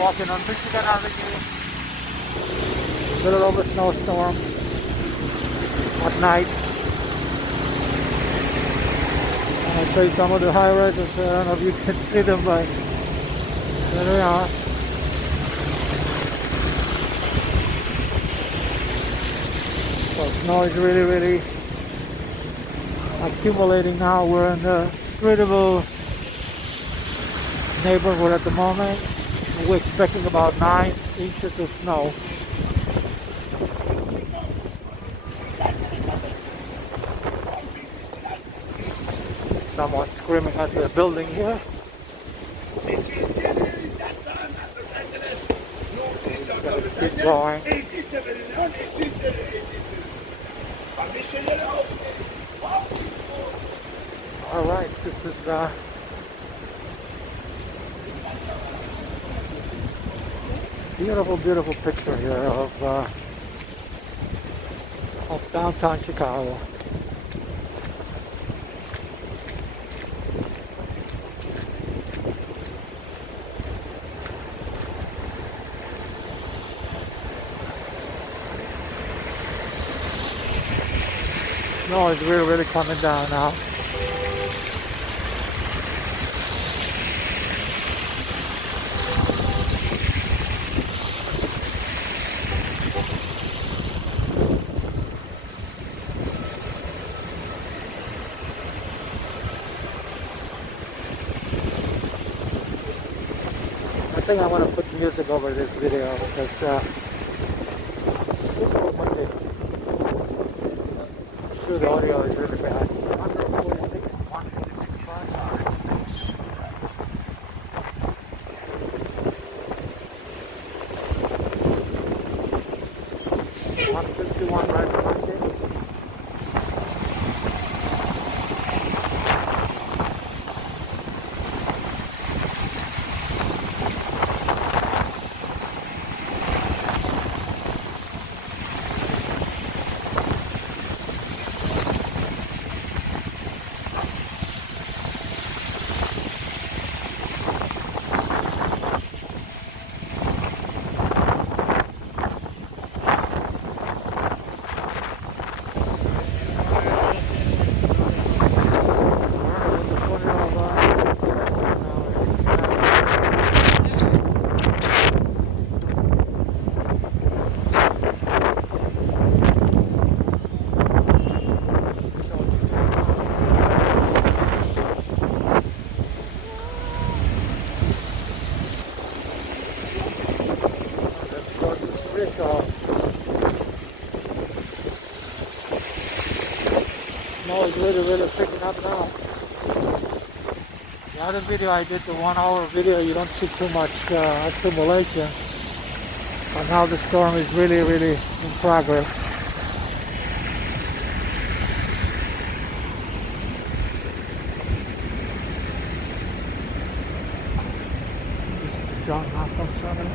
walking on Michigan Avenue, middle of a snowstorm at night. And I say some of the high rises, I don't know if you can see them, but there they are. So snow is really accumulating now. We're in the Streeterville neighborhood at the moment. We're expecting about 9 inches of snow. Someone screaming at the building here. Keep going. All right, this is beautiful picture here of downtown Chicago. Snow is really coming down now. I think I want to put music over this video because super windy. I'm sure the audio is really bad. 146, 151 right behind it. Snow is really picking up now. The other video I did, the 1 hour video, you don't see too much accumulation. But now the storm is really in progress. This is John Malcolm Center.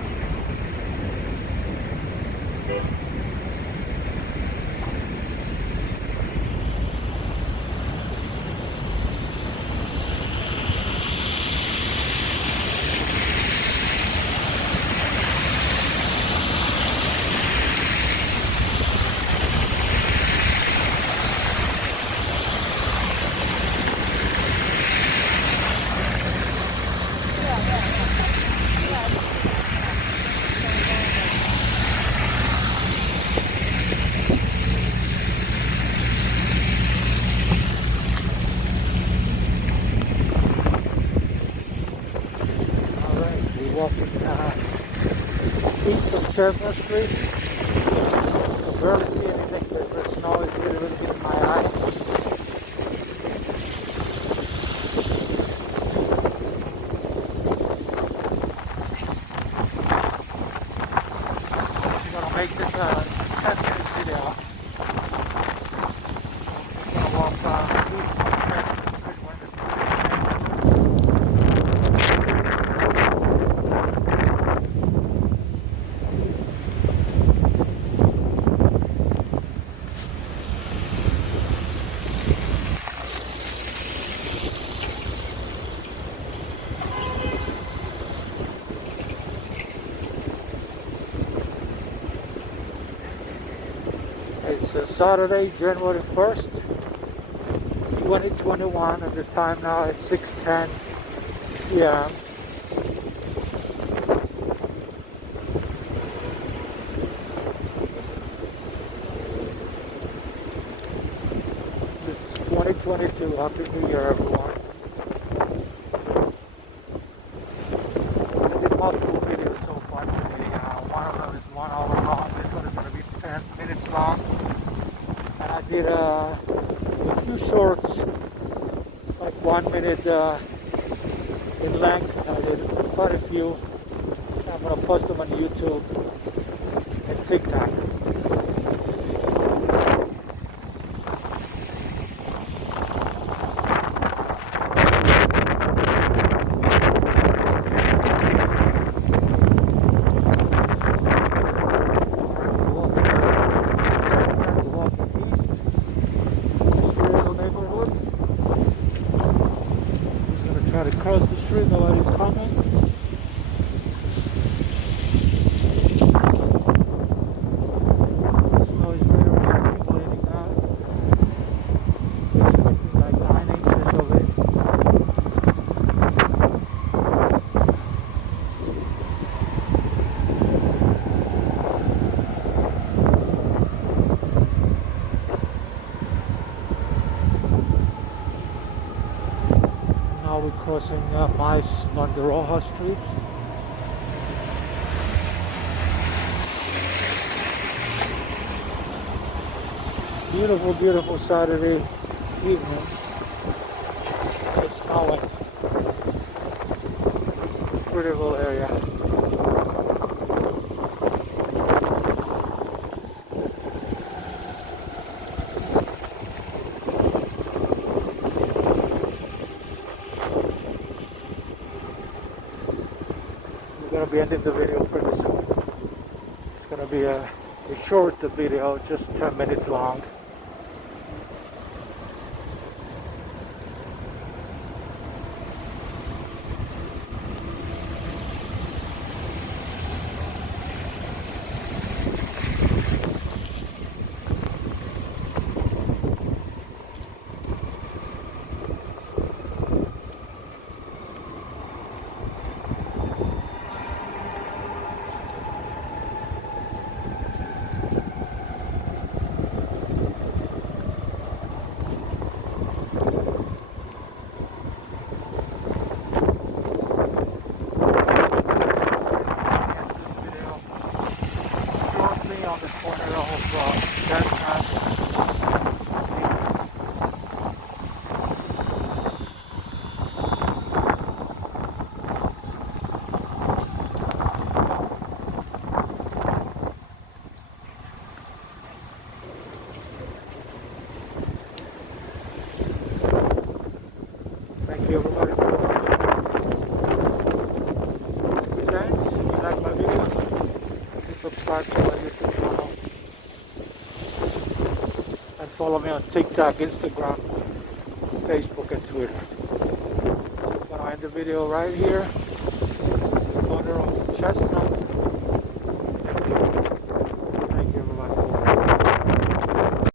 Walking east of Chestnut Street. I can barely see anything, but the snow is really getting my eyes. I'm gonna make this a 10-minute video. I'm gonna walk east of Chestnut Street. Saturday, January 1st, 2021, and the time now is 6:10 p.m. This is 2022. Happy New Year, everyone. I did multiple videos so far today. One of them is 1 hour long. This one is going to be 10 minutes long. And I did a few shorts, like 1 minute in length. I did quite a few. I'm going to post them on YouTube and TikTok. Try to cross the street, nobody's coming. Snow is very accumulating now. Expecting like 9 inches of it. Now we're crossing Mais Banderoja Street. Beautiful, beautiful Saturday evening. It's snowing. Streeterville area. We're going to be ending the video pretty soon. It's going to be a short video, just 10 minutes long. On the corner of Chestnut. Thank you everybody for watching. Thanks. If you like my video, please subscribe to my YouTube channel. And follow me on TikTok, Instagram, Facebook, and Twitter. I'm going to end the video right here. Corner of Chestnut